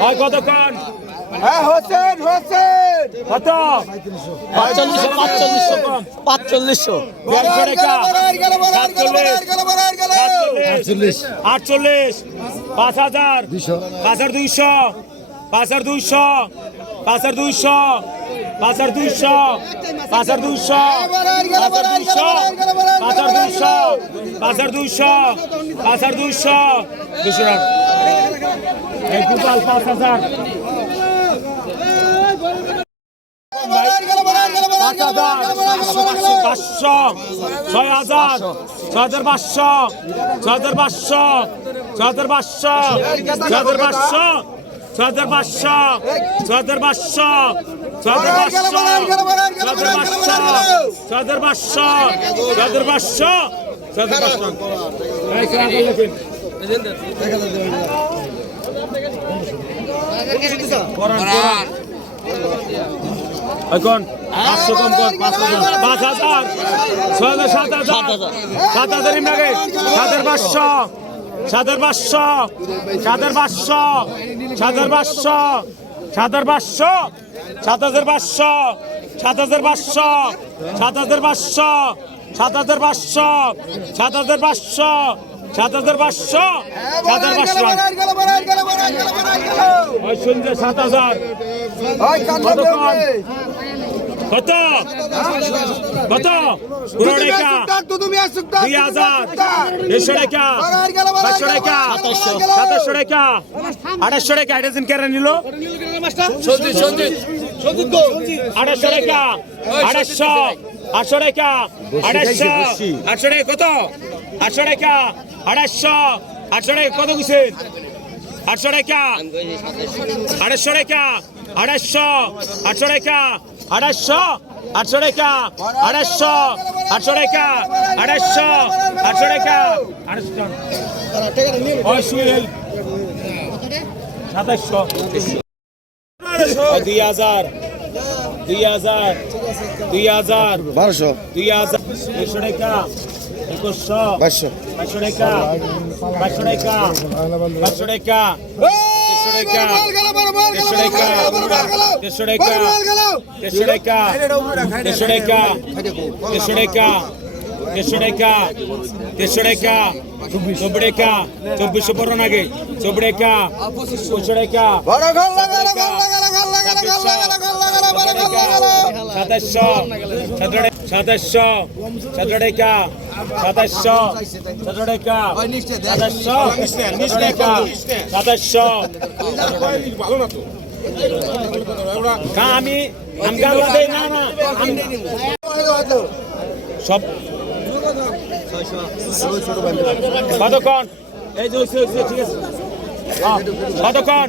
হয় কত কন হ্যাঁ হোসেন হোসেন কত 4500 4500 কম 4500 দেড়শো টাকা 47 48 5000 5200 5200 5200 5200 5200 5200 5200 দুইশো পাঁচ হাজার দুইশো পাঁচ হাজার দুইশো দুশো টাকা এই গোপাল পাঁচ হাজার। পাঁচশো, ছয় হাজার ছয় হাজার পাঁচশো, ছয় হাজার পাঁচশো, ছয় হাজার পাঁচশো, ছয় হাজার পাঁচশো, ছয় হাজার পাঁচশো, ছয় হাজার পাঁচশো চাঁদের বাদশাহ চাঁদের বাদশাহ চাঁদের বাদশাহ এখন পাঁচশো কম কর পাঁচ হাজার। পাঁচ হাজার। ছয় হাজার সাত হাজার। সাত হাজার। ইমরাগে সাতের পাঁচশো সাতের পাঁচশো সাতের পাঁচশো সাতের পাঁচশো সাতের পাঁচশো সাত হাজার পাঁচশো সাত হাজার পাঁচশো সাত হাজার পাঁচশো সাত হাজার পাঁচশো সাত হাজার পাঁচশো সাত হাজার পাঁচশো সাত হাজার পাঁচশো। সাত হাজার। কত? কত? পুরো রেখা দুই হাজার। দেড়শো রেখা পাঁচশো রেখা সাতাশশো। রেখা আড়াইশো রেখা এটা কেন নিল। আড়াইশো রেখা আড়াইশো আটশো রেখা আড়াইশো আটশো রেখা কত? আটশো রেখা আড়াইশো আটশো রেখা কত গুছেন আটশো রেখা আড়াইশো রেখা আড়াইশো আটশো রেখা আড়াইশো আটশো রেখা আড়াইশো আটশো রেখা আড়াইশো আটশো রেখা। আড়াইশো সাতাইশো দুই হাজার। দুই হাজার। দুই হাজার। বারোশো। দুই হাজার। দুইশো টাকা। একুশশো। বাইশশো। বাইশশো টাকা। বাইশশো টাকা। বাইশশো টাকা। চব্বিশশো পড়ো নাকি চব্বিশশো টাকা। সাতাশশো সাতাশশো সাতশো টাকা সাতাশশো সাতশো টাকা সাতাশশো সাতাশশো ভালো না তো আমি না না সব কতক্ষণ এই কতক্ষণ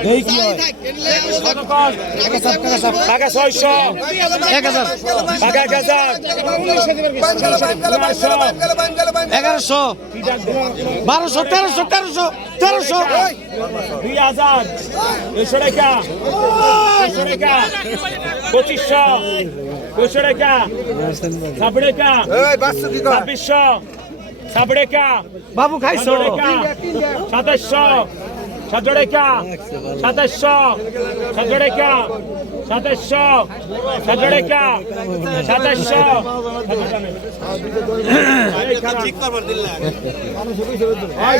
কতক্ষণ কতক্ষণ টাকা ছয়শো। এক হাজার। টাকা এক হাজার। পনেরোশো এগারোশো। বারোশো তেরোশো তেরোশো তেরোশো। দুই হাজার। দুইশো টাকা। দুইশো টাকা। পঁচিশশো। দুইশো টাকা। ছাব্বিশ টাকা। ছাব্বিশশো। ছাব্বিশ টাকা। বাবু খাইছো? সতেরো সাতাশশো। সতেরো টাকা সাতাশশো সতেরো টাকা সাতাশশো সতেরো টাকা সাতাশশো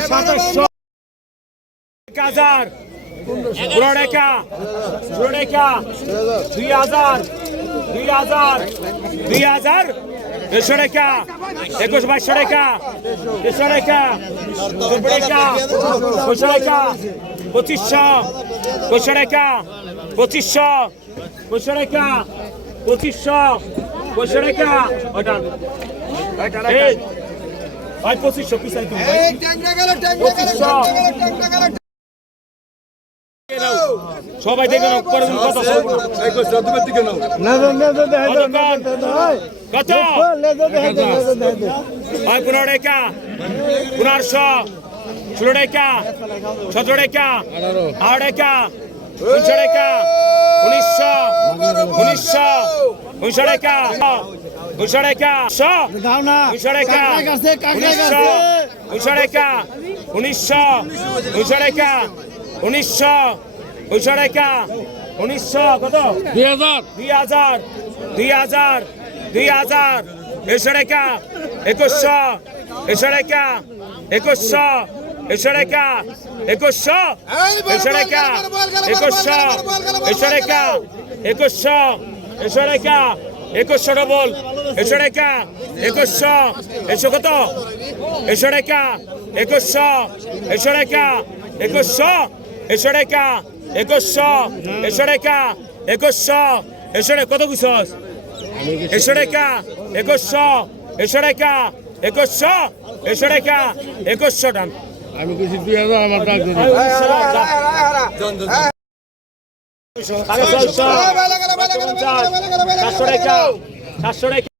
সাতাশশো হাজার পুরো রেখা পুরো রেখা দুই হাজার দুই হাজার দুই হাজার দেড়শো টাকা একুশ বাইশশো টাকা দেড়শো টাকা চব্বিশ টাকা পঁয়শো টাকা পঁচিশশো পঁয়শো টাকা পঁচিশশো পঁয়শো টাকা পঁচিশশো পঁয়শো টাকা ওটা ভাই পঁচিশশো পিছাই তুমি পঁচিশশো। সবাই দেখেন পরে কত কত হয় পনেরো টাকা পনেরোশো ষোলো টাকা সতেরো টাকা আঠারো। টাকা উনিশশো টাকা উনিশশো উনিশশো উনিশশো টাকা উনিশশো টাকা উনিশশো টাকা উনিশশো উনিশশো টাকা উনিশশো উনিশশো টাকা উনিশশো উনিশশো টাকা উনিশশো কত? দুই হাজার। দুই হাজার দুই হাজার দুই হাজার। একুশশো। টাকা একুশশো। একুশশো। টাকা একুশশো। একুশশো টাকা একুশশো একুশশো টাকা একুশশো একুশশো টাকা একুশশো। একুশশো টাকা একুশশো ডবল একুশশো টাকা একুশশো। একুশশো কত? একুশশো টাকা একুশশো। একুশশো টাকা একুশশো। একুশশো টাকা একুশশো একুশশো টাকা একুশশো একুশশো টাকা কত কুছস একুশশো টাকা একুশশো একুশশো টাকা একুশশো একুশশো টাকা একুশশো টান আমি কিছু দুই হাজার আমার সাতশো টাকা সাতশো টাকা